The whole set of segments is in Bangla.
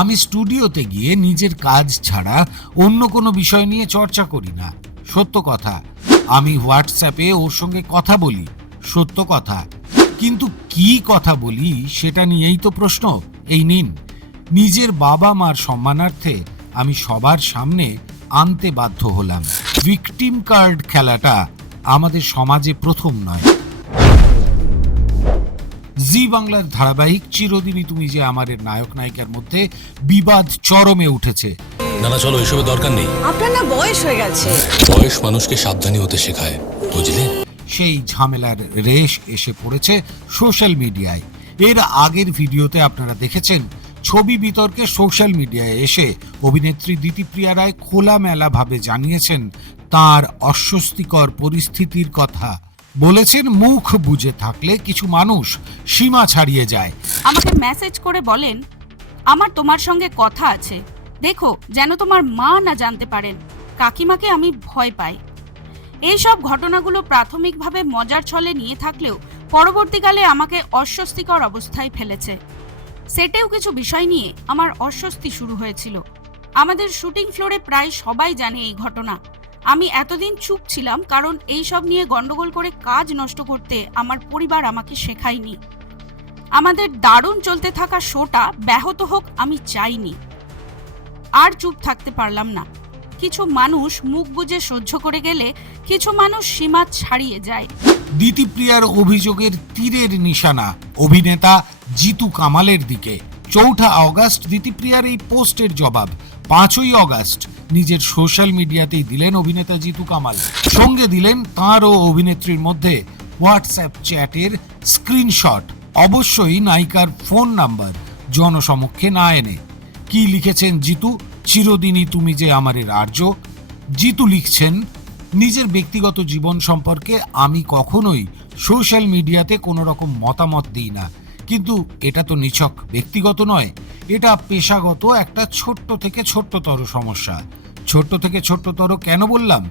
আমি স্টুডিওতে গিয়ে নিজের কাজ ছাড়া অন্য কোনো বিষয় নিয়ে চর্চা করি না। সত্য কথা, আমি হোয়াটসঅ্যাপে ওর সঙ্গে কথা বলি, সত্য কথা। কিন্তু কি কথা বলি সেটা নিয়েই তো প্রশ্ন। এই নিন, নিজের বাবা মার সম্মানার্থে আমি সবার সামনে আনতে বাধ্য হলাম। ভিকটিম কার্ড খেলাটা আমাদের সমাজে প্রথম নয়। জি বাংলার ধারাবাহিক চিরদিনই তুমি যে আমারের নায়ক নায়িকার মধ্যে বিবাদ চরমে উঠেছে। না না চলো এসবের দরকার নেই। আপনার না বয়স হয়ে গেছে। বয়স মানুষকে সাবধানী হতে শেখায় বুঝলি? সেই ঝামেলার রেশ এসে পড়েছে সোশ্যাল মিডিয়ায়। এর আগের ভিডিওতে আপনারা দেখেছেন ছবি বিতর্কে সোশ্যাল মিডিয়ায় এসে অভিনেত্রী দিতিপ্রিয়া রায় খোলামেলাভাবে জানিয়েছেন তার অস্বস্তিকর পরিস্থিতির কথা। বলেছেন, মুখ বুজে থাকলে কিছু মানুষ সীমা ছাড়িয়ে যায়। আমাকে মেসেজ করে বলেন, আমার তোমার সঙ্গে কথা আছে। দেখো, যেন তোমার মা না জানতে পারেন। কাকিমাকে আমি ভয় পাই। এই সব ঘটনাগুলো প্রাথমিকভাবে মজার ছলে নিয়ে থাকলেও পরবর্তীকালে আমাকে অস্বস্তিকর অবস্থায় ফেলেছে। সেটেও কিছু বিষয় নিয়ে আমার অস্বস্তি শুরু হয়েছিল। আমাদের শুটিং ফ্লোরে প্রায় সবাই জানে এই ঘটনা। আমি এতদিন চুপ ছিলাম কারণ এই সব নিয়ে গন্ডগোল করে কাজ নষ্ট করতে আমার পরিবার আমাকে শেখায়নি। আমাদের দারুণ চলতে থাকা শোটা ব্যাহত হোক আমি চাইনি। আর চুপ থাকতে পারলাম না। কিছু মানুষ মুখ বুজে সহ্য করে গেলে কিছু মানুষ সীমা ছাড়িয়ে যায়। দিতিপ্রিয়ার অভিযোগের তীরের নিশানা, অভিনেতা জিতু কামালের দিকে। চৌঠা অগাস্ট দিতিপ্রিয়ার এই পোস্টের জবাব, পাঁচই অগাস্ট। নিজের সোশ্যাল মিডিয়াতেই দিলেন অভিনেতা জিতু কামাল। সঙ্গে দিলেন তাঁর ও অভিনেত্রীর মধ্যে হোয়াটসঅ্যাপ চ্যাটের স্ক্রিনশট। অবশ্যই নায়িকার ফোন নাম্বার জনসমক্ষে না এনে। কি লিখেছেন জিতু? চিরদিনই তুমি যে আমারের আর্য জিতু লিখছেন, নিজের ব্যক্তিগত জীবন সম্পর্কে আমি কখনোই সোশ্যাল মিডিয়াতে কোনো রকম মতামত দিই না। কিন্তু এটা তো নিছক ব্যক্তিগত নয়। এটা পেশাগত একটা ছোট্ট থেকে ছোট্টতর সমস্যা। ছোট্ট থেকে ছোট্টতর কেন বললাম?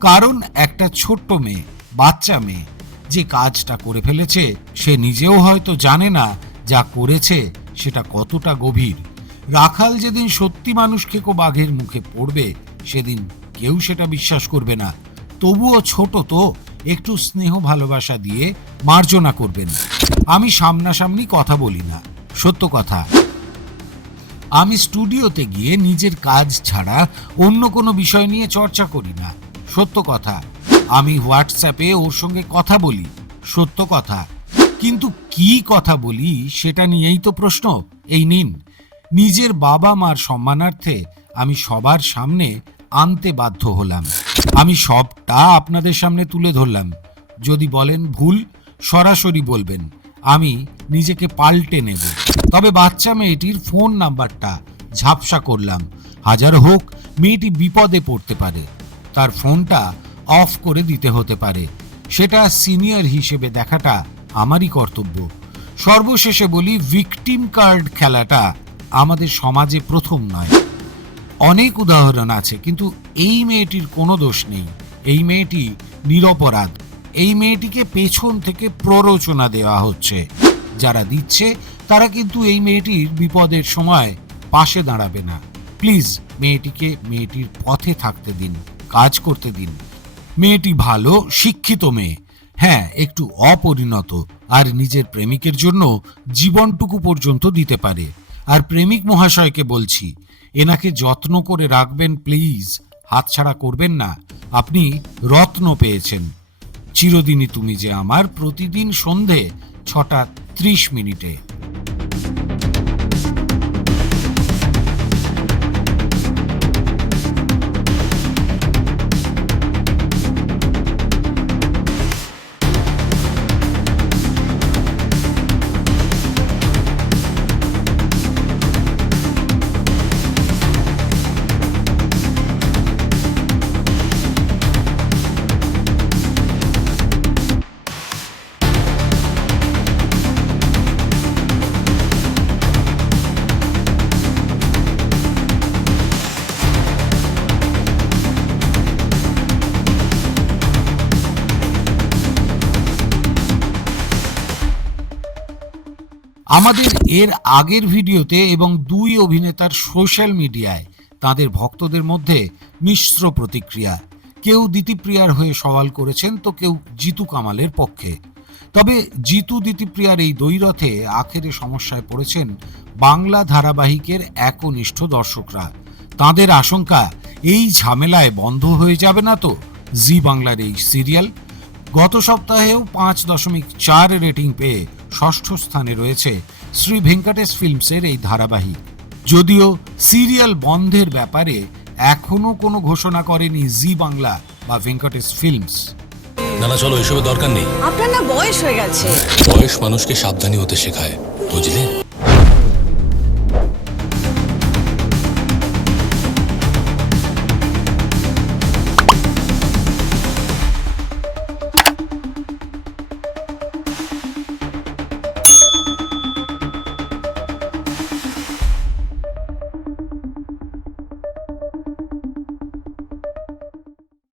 কারণ একটা ছোট্ট মেয়ে, বাচ্চা মেয়ে, যে কাজটা করে ফেলেছে, সে নিজেও হয়তো জানে না যা করেছে, সেটা কতটা গভীর। রাখাল যেদিন সত্যি মানুষ খেকো বাঘের মুখে পড়বে, সেদিন কেউ সেটা বিশ্বাস করবে না। তবুও ছোট তো, একটু স্নেহ ভালোবাসা দিয়ে মার্জনা করবেন। আমি সামনাসামনি কথা বলি না। সত্য কথা আমি স্টুডিওতে গিয়ে নিজের কাজ ছাড়া অন্য কোনো বিষয় নিয়ে চর্চা করি না। সত্য কথা, আমি হোয়াটসঅ্যাপে ওর সঙ্গে কথা বলি, সত্য কথা। কিন্তু কি কথা বলি সেটা নিয়েই তো প্রশ্ন। এই নিন, নিজের বাবা মার সম্মানার্থে আমি সবার সামনে আনতে বাধ্য হলাম। আমি সবটা আপনাদের সামনে তুলে ধরলাম। যদি বলেন ভুল, সরাসরি বলবেন। আমি নিজেকে পাল্টে নেব। তবে বাচ্চা মেয়েটির ফোন নাম্বারটা ঝাপসা করলাম। হাজার হোক, মেয়েটি বিপদে পড়তে পারে। তার ফোনটা অফ করে দিতে হতে পারে। সেটা সিনিয়র হিসেবে দেখাটা আমারই কর্তব্য। সর্বশেষে বলি ভিকটিম কার্ড খেলাটা আমাদের সমাজে প্রথম নয়। অনেক উদাহরণ আছে, কিন্তু এই মেয়েটির কোনো দোষ নেই। এই মেয়েটি নিরপরাধ। এই মেয়েটিকে পেছন থেকে প্ররোচনা দেওয়া হচ্ছে। যারা দিচ্ছে তারা কিন্তু এই মেয়েটির বিপদের সময় পাশে দাঁড়াবে না। প্লিজ, মেয়েটিকে মেয়েটির পথে থাকতে দিন, কাজ করতে দিন। মেয়েটি ভালো, শিক্ষিত মেয়ে। হ্যাঁ একটু অপরিণত, আর নিজের প্রেমিকের জন্য জীবনটুকু পর্যন্ত দিতে পারে। আর প্রেমিক মহাশয়কে বলছি, এনাকে যত্ন করে রাখবেন প্লিজ। হাতছাড়া করবেন না। আপনি রত্ন পেয়েছেন। চিরদিনই তুমি যে আমার প্রতিদিন সন্ধে ছটা ত্রিশ মিনিটে। আমাদের এর আগের ভিডিওতে এবং দুই অভিনেতার সোশ্যাল মিডিয়ায় তাদের ভক্তদের মধ্যে মিশ্র প্রতিক্রিয়া। কেউ দিতিপ্রিয়ার হয়ে সওয়াল করেছেন, তো কেউ জিতু কামালের পক্ষে। তবে জিতু দিতিপ্রিয়ার এই দ্বৈরথে আখেরে সমস্যায় পড়েছেন বাংলা ধারাবাহিকের একনিষ্ঠ দর্শকরা। তাদের আশঙ্কা, এই ঝামেলায় বন্ধ হয়ে যাবে না তো? জি বাংলার এই সিরিয়াল। গত সপ্তাহেও পাঁচ দশমিক চার রেটিং পেয়ে ষষ্ঠ স্থানে রয়েছে শ্রী ভেঙ্কটেশ ফিল্মসের এই ধারাবাহিক। যদিও সিরিয়াল বন্ধের ব্যাপারে এখনও কোনো ঘোষণা করেনি জি বাংলা বা ভেঙ্কটেশ ফিল্মস। না না চলো এসবের দরকার নেই। আপনার না বয়স হয়ে গেছে। বয়স মানুষকে সাবধানী হতে শেখায় বুঝলে?